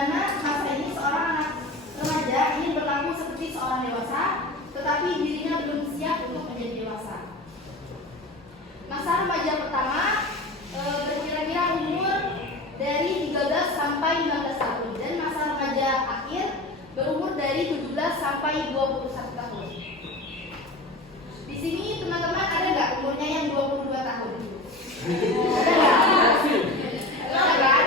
mana masa ini seorang anak remaja ingin berlaku seperti seorang dewasa, tetapi dirinya belum siap untuk menjadi dewasa. Masa remaja pertama berkira-kira umur dari 13 sampai 15 tahun, dan masa remaja akhir berumur dari 17 sampai 21 tahun. Di sini teman-teman ada nggak umurnya yang 22 tahun? Ada nggak? Ada kan?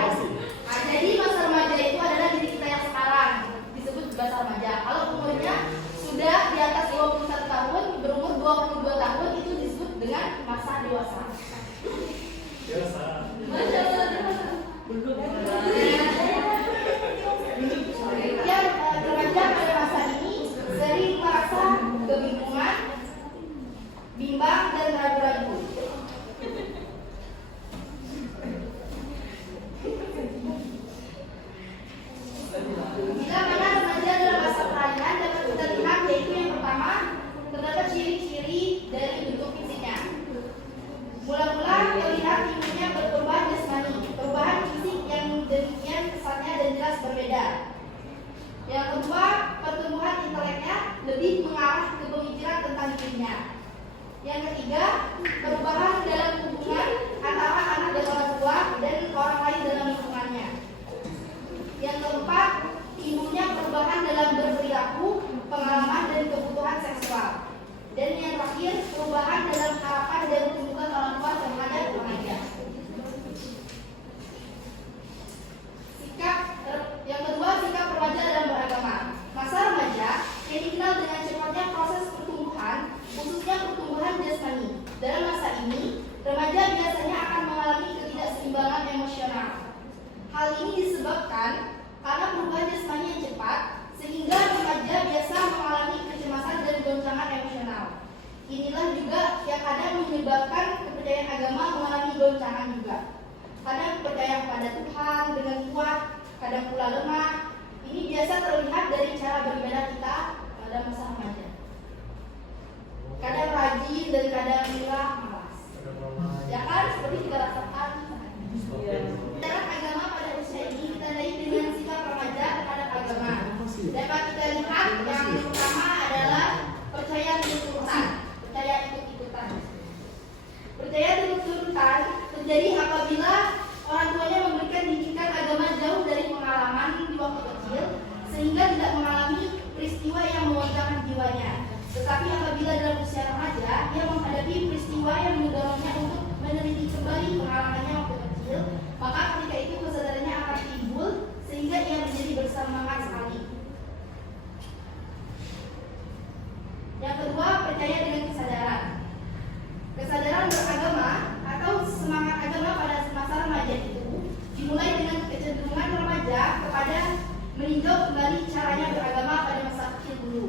Nah, jadi masa remaja itu adalah diri kita yang sekarang, disebut masa remaja. Kalau umurnya sudah di atas 21 tahun, berumur 22 tahun, itu disebut dengan masa dewasa. Dewasa. Yang remaja pada masa ini sering merasa kebingungan, bimbang, dan ragu-ragu. Bila mana remaja dalam masa peralihan dapat kita lihat, yaitu yang pertama, terdapat ciri-ciri dari bentuk fisiknya. Mula-mula terlihat ibunya berperubahan jasmani, perubahan fisik yang demikian pesatnya dan jelas berbeda. Yang kedua, pertumbuhan inteleknya lebih mengarah ke pemikiran tentang dirinya. Yang ketiga, perubahan dalam hubungan antara anak dan orang tua dan orang lain dalam lingkungannya. Yang keempat, ibunya perubahan dalam berperilaku, pengalaman, dan kebutuhan seksual. Dan yang terakhir, perubahan dalam harapan dan tuntutan orang tua terhadap remaja. Yang kedua, sikap remaja dalam beragama. Masa remaja yang dikenal dengan cepatnya proses pertumbuhan, khususnya pertumbuhan jasmani. Dalam masa ini, remaja biasanya akan mengalami ketidakseimbangan emosional. Hal ini disebabkan karena perubahan jasmani yang cepat, sehingga remaja biasa mengalami kecemasan dan goncangan emosional. Inilah juga yang kadang menyebabkan kepercayaan agama mengalami goncangan juga. Kadang percaya kepada Tuhan dengan kuat, kadang pula lemah. Ini biasa terlihat dari cara beribadah kita pada masa remaja. Kadang rajin dan kadang pula malas. Ya kan, seperti kita rasakan. Dalam agama pada usia ini ditandai dengan sikap remaja terhadap agama. Dapat kita lihat yang pertama adalah percaya turut-turutan, percaya ikut-ikutan. Percaya turut-turutan terjadi apabila orang tuanya memberikan didikan agama jauh dari pengalaman di waktu kecil, sehingga tidak mengalami peristiwa yang mewajarkan jiwanya. Tetapi apabila dalam usia remaja, dia menghadapi peristiwa yang mendorongnya untuk meneliti kembali pengalamannya waktu kecil, maka ketika itu kesadarannya akan timbul, sehingga ia menjadi bersemangat sekali. Yang kedua, percaya dengan kesadaran. Kesadaran beragama atau semangat agama pada masa remaja itu dimulai dengan kecenderungan remaja kepada meninjau kembali caranya beragama pada masa kecil dulu.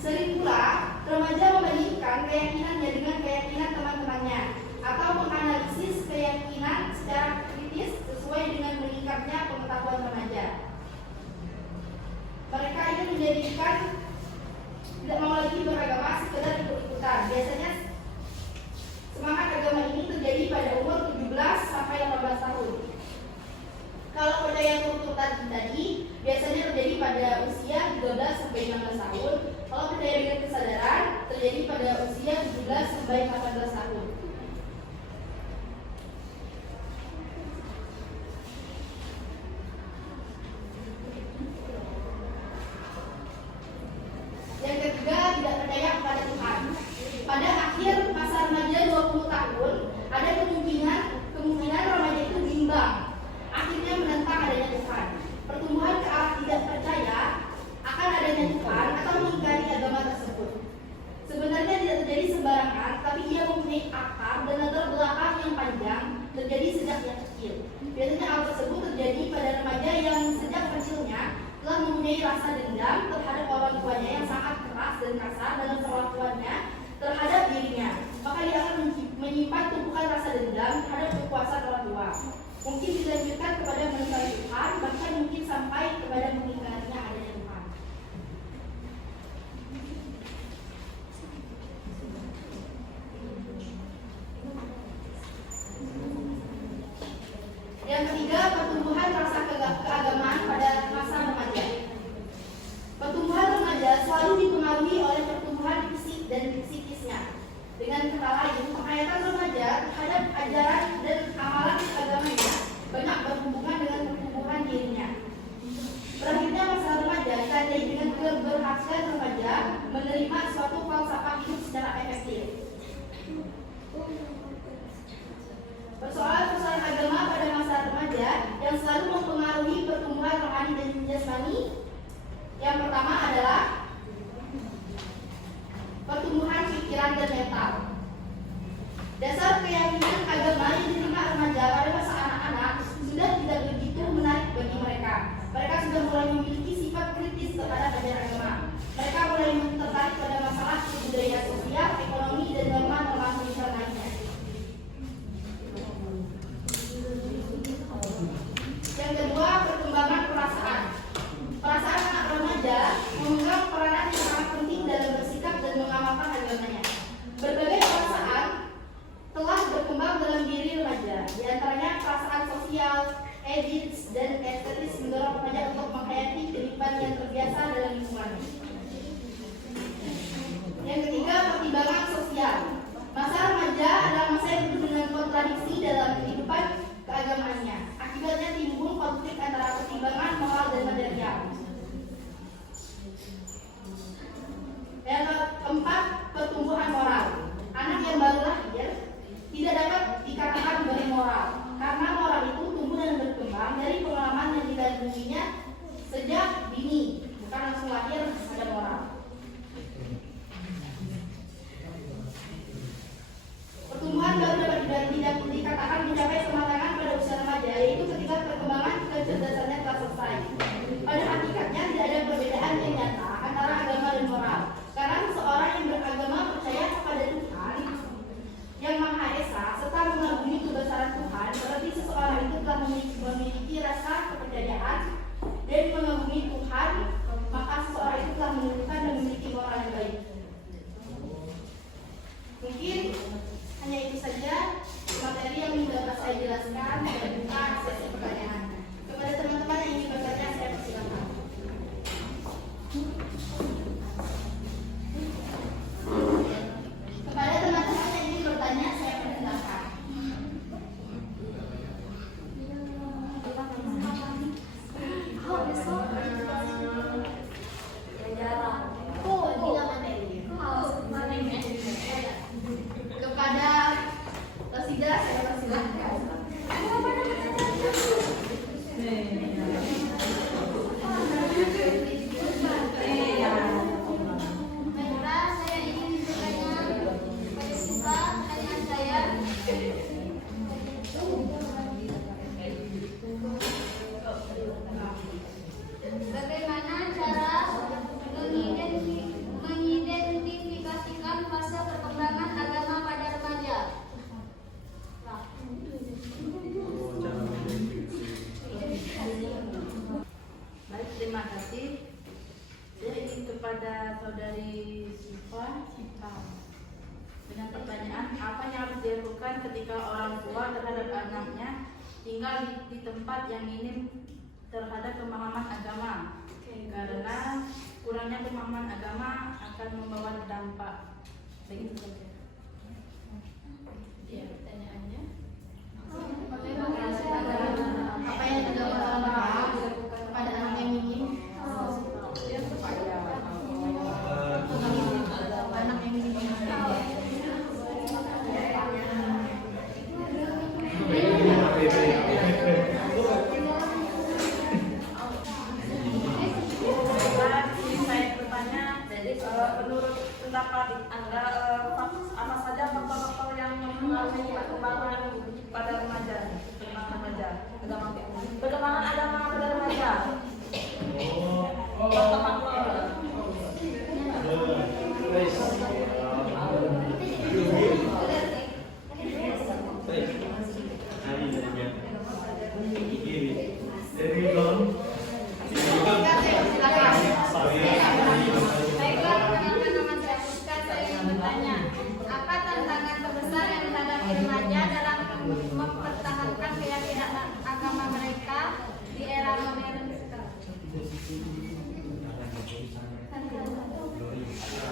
Sering pula remaja membandingkan keyakinannya dengan keyakinan teman-temannya atau menganalisis keyakinan secara kritis sesuai dengan meningkatnya pengetahuan remaja. Mereka itu menjadikan tidak mau lagi beragama sekedar ikut-ikutan. Biasanya semangat agama ini terjadi pada umur 17 sampai 18 tahun. Kalau percaya turut-turutan tadi biasanya terjadi pada usia 13 sampai 16 tahun. Kalau percaya dengan kesadaran terjadi pada usia 17 sampai 18 tahun. Yang ketiga, tidak percaya kepada Tuhan. Pada akhir masa remaja 20 tahun, ada kemungkinan remaja itu bimbang, akhirnya menentang adanya Tuhan. Pertumbuhan ke arah tidak percaya akan adanya Tuhan atau mengingkari agama tersebut. Sebenarnya tidak terjadi sembarangan, tapi ia mempunyai akar dan latar belakang yang panjang, terjadi sejak yang kecil. Biasanya hal tersebut terjadi pada remaja yang sejak kecilnya telah mempunyai rasa dendam terhadap orang tuanya yang sangat keras dan kasar dalam perlakuannya terhadap dirinya. Maka dia akan menyimpan tumpukan rasa dendam terhadap kekuasaan orang tua. Mungkin dilanjutkan kepada mengingkari Tuhan, bahkan mungkin sampai kepada mengingkarinya adanya Tuhan. Yang ketiga, pertumbuhan rasa keagamaan pada sudah mulai memiliki sifat kritis kepada pelajaran agama. Mereka mulai tertarik pada masalah budaya sosial, ekonomi, dan norma-norma sosial lainnya. Yang kedua, perkembangan perasaan. Perasaan anak remaja memegang peranan yang sangat penting dalam bersikap dan mengamalkan agamanya. Berbagai perasaan telah berkembang dalam diri remaja, di antaranya perasaan sosial, etis, dan estetis mendorong remaja untuk menghayati kehidupan yang terbiasa dalam lingkungannya. Yang ketiga, pertimbangan sosial. Masa remaja adalah masa yang penuh dengan kontradiksi dalam kehidupan keagamaannya. Akibatnya timbul konflik antara pertimbangan moral dan material. Yang keempat, pertumbuhan moral. Anak yang baru lahir tidak dapat dikatakan bermoral, karena moral itu tumbuh dan berkembang dari pengalaman yang dilalui sejak dini, bukan langsung lahir ada moral. Pertumbuhan baru dapat dikatakan mencapai kematangan pada usia remaja, yaitu ketika perkembangan kecerdasannya telah selesai. Pada hakikatnya tidak ada perbedaan yang nyata antara agama dan moral, karena seseorang yang beragama percaya kepada Tuhan yang Maha Esa serta mengagumi kebesaran Tuhan, berarti seseorang itu telah memiliki rasa kepercayaan dan mengagumi Tuhan, maka seseorang itu telah menunjukkan dan memiliki moral yang baik. Mungkin hanya itu saja materi yang dapat saya jelaskan dan buka sesi pertanyaan. Kepada teman-teman yang ingin bertanya, saya persilakan. Kepada teman-teman yang ingin bertanya, saya persilakan. Kepada Rosida, saya persilakan. Baiklah, saya ingin bertanya kepada Siswa. Pertanyaan saya, bagaimana cara mengidentifikasikan fase perkembangan agama pada remaja? Baik, terima kasih. Saya ingin kepada saudari Siva dengan pertanyaan, apa yang harus dilakukan ketika orang tua terhadap anaknya tinggal di tempat yang minim terhadap pemahaman agama, karena kurangnya pemahaman agama akan membawa dampak. Begitu saja. Ya, pertanyaannya. Apa yang dilakukan orang tua kepada anak yang minim? Anak yang minim. Saya bertanya, menurut pendapat Anda, apa saja faktor-faktor yang mempengaruhi perkembangan pada remaja, perkembangan agama pada remaja? Faktor-faktor. Baiklah, teman-teman sekarang saya ingin bertanya, apa tantangan terbesar yang dihadapi remaja dalam mempertahankan keyakinan agama mereka di era modern sekarang?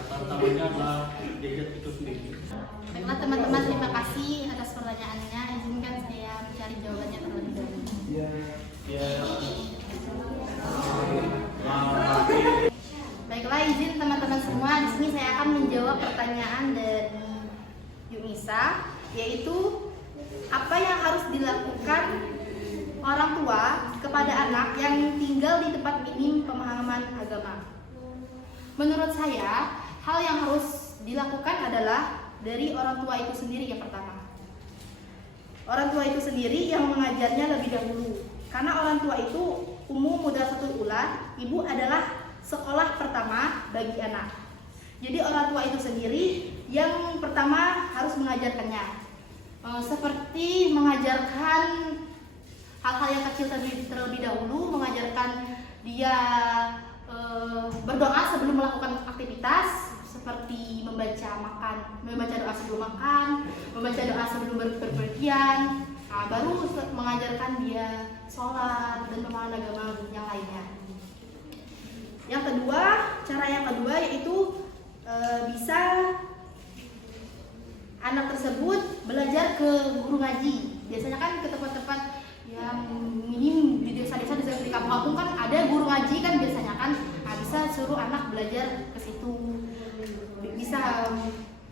Tantangannya adalah gadget itu sendiri. Baiklah teman-teman, terima kasih atas pertanyaannya. Izinkan saya mencari jawabannya terlebih dahulu. Baiklah, izin teman-teman semua, di sini saya akan menjawab pertanyaan dari Yunisa, yaitu apa yang harus dilakukan orang tua kepada anak yang tinggal di tempat minim pemahaman agama. Menurut saya, hal yang harus dilakukan adalah dari orang tua itu sendiri yang pertama. Orang tua itu sendiri yang mengajarnya lebih dahulu, karena orang tua itu Ummu Madrasatul Ula, ibu adalah sekolah pertama bagi anak. Jadi orang tua itu sendiri yang pertama harus mengajarkannya. Seperti mengajarkan hal-hal yang kecil terlebih dahulu, mengajarkan dia berdoa sebelum melakukan aktivitas, seperti membaca doa sebelum makan, membaca doa sebelum berpergian. Baru mengajarkan dia sholat dan pemahaman agama yang lainnya. Cara yang kedua yaitu bisa anak tersebut belajar ke guru ngaji. Biasanya kan ke tempat-tempat yang minim di desa-desa di kampung-kampung kan ada guru ngaji kan biasanya kan. Bisa suruh anak belajar ke situ. Bisa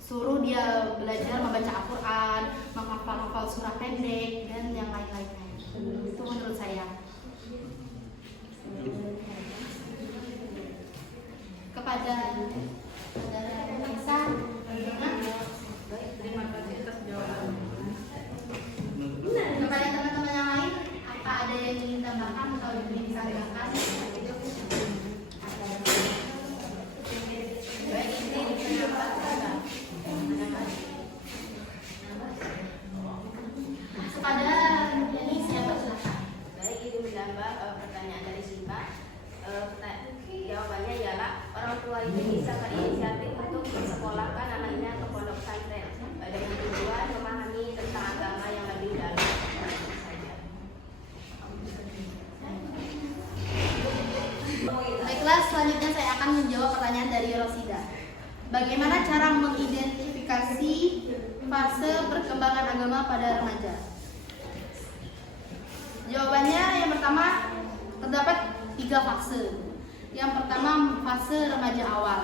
suruh dia belajar membaca Al-Quran, menghafal surah pendek dan yang lain-lainnya. Itu menurut saya. Kepada saudara Nisa, Baik, terima kasih atas jawaban. kepada teman-teman yang lain, apa ada yang ingin tambahkan atau ingin disampaikan? Baik, ini dipersilakan. Kepada ini siapa silakan? Baik, itu menambah pertanyaan dari Siva. Jawabannya ialah orang tua itu bisa berinisiatif untuk mensekolahkan anaknya ke pondok pesantren dengan tujuan memahami tentang agama yang lebih dalam. Baiklah, selanjutnya saya akan menjawab pertanyaan dari Rosida. Bagaimana cara mengidentifikasi fase perkembangan agama pada remaja? Jawabannya yang pertama, terdapat 3 fase. Yang pertama, fase remaja awal.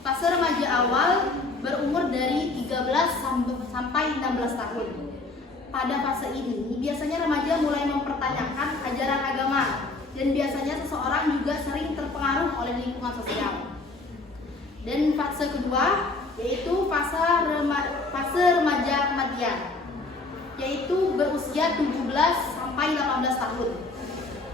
Fase remaja awal berumur dari 13 sampai 16 tahun. Pada fase ini, biasanya remaja mulai mempertanyakan ajaran agama dan biasanya seseorang juga sering terpengaruh oleh lingkungan sosial. Dan fase kedua yaitu fase remaja kematian, yaitu berusia 17 sampai 18 tahun.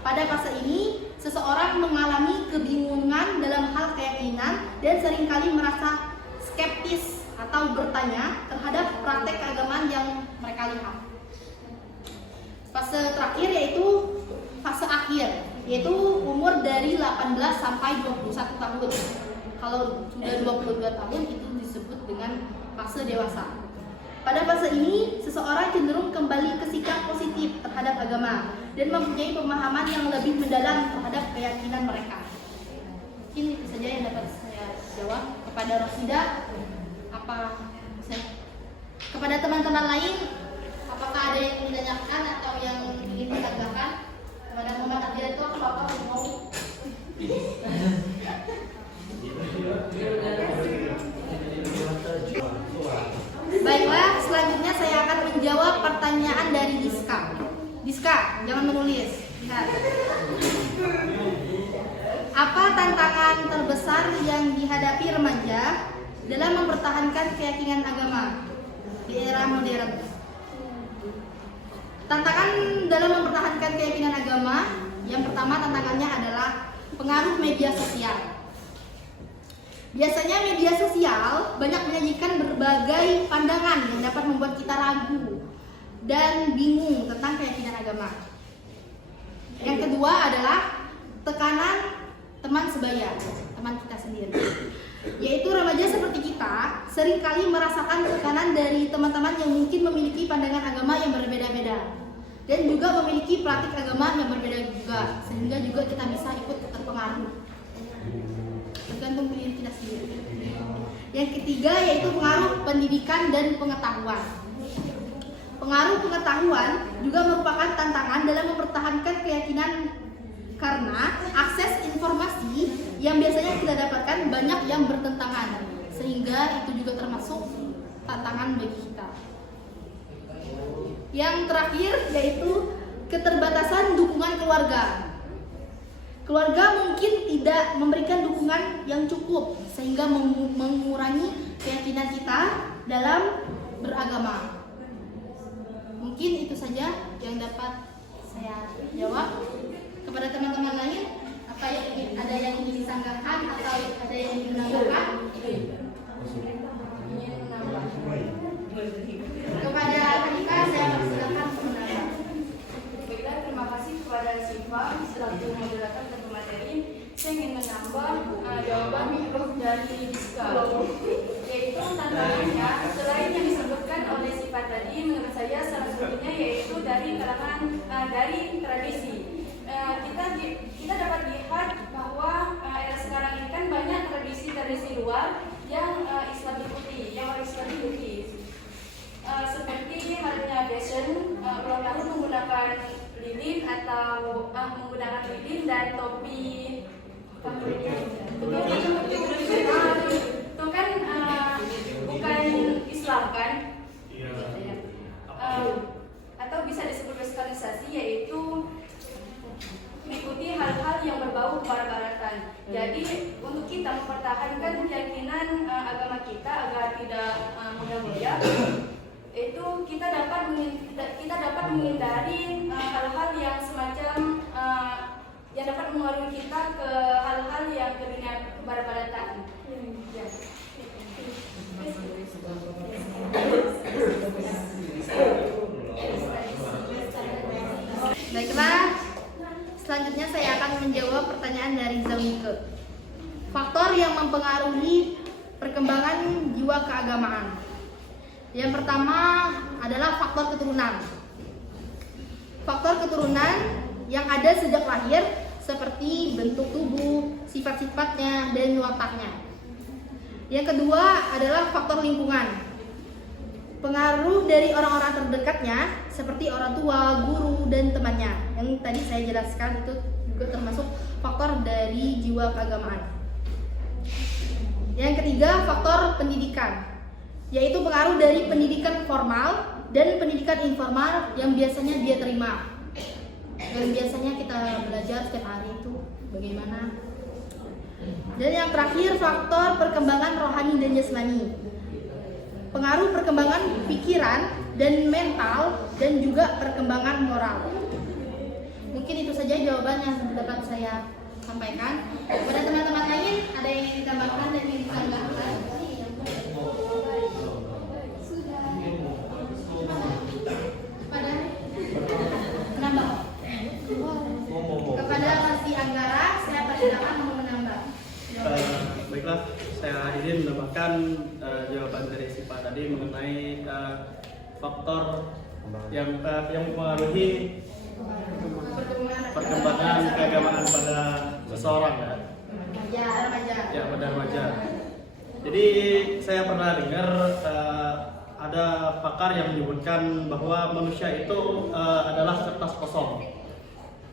Pada fase ini, seseorang mengalami kebingungan dalam hal keyakinan dan seringkali merasa skeptis atau bertanya terhadap praktek keagamaan yang mereka lihat. Fase terakhir yaitu fase akhir, yaitu umur dari 18 sampai 21 tahun. Kalau sudah 22 tahun itu disebut dengan fase dewasa. Pada fase ini, seseorang cenderung kembali ke sikap positif terhadap agama dan mempunyai pemahaman yang lebih mendalam terhadap keyakinan mereka. Mungkin itu saja yang dapat saya jawab. Kepada Rosida, kepada teman-teman lain, apakah ada yang ingin ditanyakan atau yang ingin ditambahkan? Kepada Muhammad Abdillah itu apa mau? Baiklah, selanjutnya saya akan menjawab pertanyaan dari Diska. Diska, jangan menulis. Lihat. Apa tantangan terbesar yang dihadapi remaja dalam mempertahankan keyakinan agama di era modern? Tantangan dalam mempertahankan keyakinan agama, yang pertama tantangannya adalah pengaruh media sosial. Biasanya media sosial banyak menyajikan berbagai pandangan yang dapat membuat kita ragu dan bingung tentang keyakinan agama. Yang kedua adalah tekanan teman sebaya, teman kita sendiri. Yaitu remaja seperti kita seringkali merasakan tekanan dari teman-teman yang mungkin memiliki pandangan agama yang berbeda-beda dan juga memiliki praktik agama yang berbeda juga, sehingga juga kita bisa ikut terpengaruh. Tergantung pilihan kita sendiri. Yang ketiga yaitu pengaruh pendidikan dan pengetahuan. Pengaruh pengetahuan juga merupakan tantangan dalam mempertahankan keyakinan karena akses informasi yang biasanya kita dapatkan banyak yang bertentangan, sehingga itu juga termasuk tantangan bagi kita. Yang terakhir yaitu keterbatasan dukungan keluarga. Keluarga mungkin tidak memberikan dukungan yang cukup sehingga mengurangi keyakinan kita dalam beragama. Mungkin itu saja yang dapat saya jawab. Kepada teman-teman lain, ada yang ingin disanggahkan atau ada yang ingin menambahkan? Kepada Hanika, saya persilakan menambah. Baiklah, terima kasih kepada Siva selaku moderator dan pemateri. Saya ingin menambah jawaban dari Rizka, yaitu tantangannya selain yang disebutkan oleh Siva tadi, menurut saya salah satunya yaitu dari kalangan dari tradisi. Kita dapat lihat bahwa era sekarang ini kan banyak tradisi-tradisi luar yang Islam ikuti, yang orang Islam ikuti. Seperti halnya fashion, ulang tahun menggunakan lilin atau menggunakan lilin dan topi. Itu kan bukan Islam kan? Iya. Atau bisa disebut westernisasi, yaitu mengikuti hal-hal yang berbau kebarat-baratan. Jadi untuk kita mempertahankan keyakinan agama kita agar tidak mudah goyah, itu kita dapat menghindari hal-hal yang semacam yang dapat mengaruhi kita ke hal-hal yang ke dunia kebarat-baratan. Ya. Baiklah, selanjutnya saya akan menjawab pertanyaan dari Zaunike. Faktor yang mempengaruhi perkembangan jiwa keagamaan. Yang pertama adalah faktor keturunan. Faktor keturunan yang ada sejak lahir seperti bentuk tubuh, sifat-sifatnya, dan wataknya. Yang kedua adalah faktor lingkungan. Pengaruh dari orang-orang terdekatnya seperti orang tua, guru, dan temannya. Yang tadi saya jelaskan itu juga termasuk faktor dari jiwa keagamaan. Yang ketiga, faktor pendidikan, yaitu pengaruh dari pendidikan formal dan pendidikan informal yang biasanya dia terima. Yang biasanya kita belajar setiap hari itu bagaimana. Dan yang terakhir, faktor perkembangan rohani dan jasmani. Pengaruh perkembangan pikiran dan mental dan juga perkembangan moral. Mungkin itu saja jawaban yang dapat saya sampaikan. Kepada teman-teman lain, ada yang ingin ditambahkan dan ingin ditambahkan? Kepada penambah. Kepada Mas Anggara, saya persilakan mau menambah. Baiklah, saya ingin menambahkan jawaban dari Siva tadi mengenai faktor yang mempengaruhi perkembangan keagamaan pada seseorang ya. Ya, pada remaja. Jadi saya pernah dengar ada pakar yang menyebutkan bahwa manusia itu adalah kertas kosong.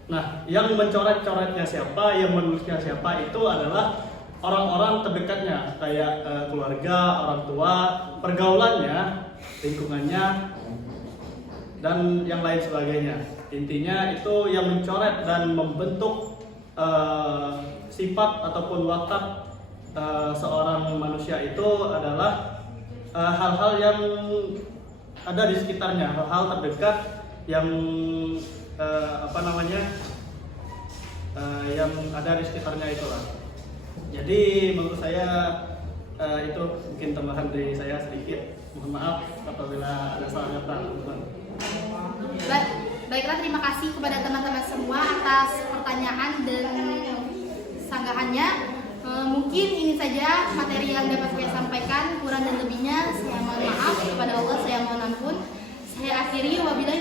Nah, yang mencoret-coretnya siapa, yang menulisnya siapa itu adalah orang-orang terdekatnya, kayak keluarga, orang tua, pergaulannya, lingkungannya, dan yang lain sebagainya. Intinya itu yang mencoret dan membentuk sifat ataupun watak seorang manusia itu adalah hal-hal yang ada di sekitarnya, hal-hal terdekat yang yang ada di sekitarnya itulah. Jadi menurut saya itu mungkin tambahan dari saya sedikit. Mohon maaf apabila ada salah kata, teman-teman. Baiklah, terima kasih kepada teman-teman semua atas pertanyaan dan sanggahannya. Mungkin ini saja materi yang dapat saya sampaikan. Kurang dan lebihnya saya mohon maaf, kepada Allah saya mohon ampun. Saya akhiri, wabillahi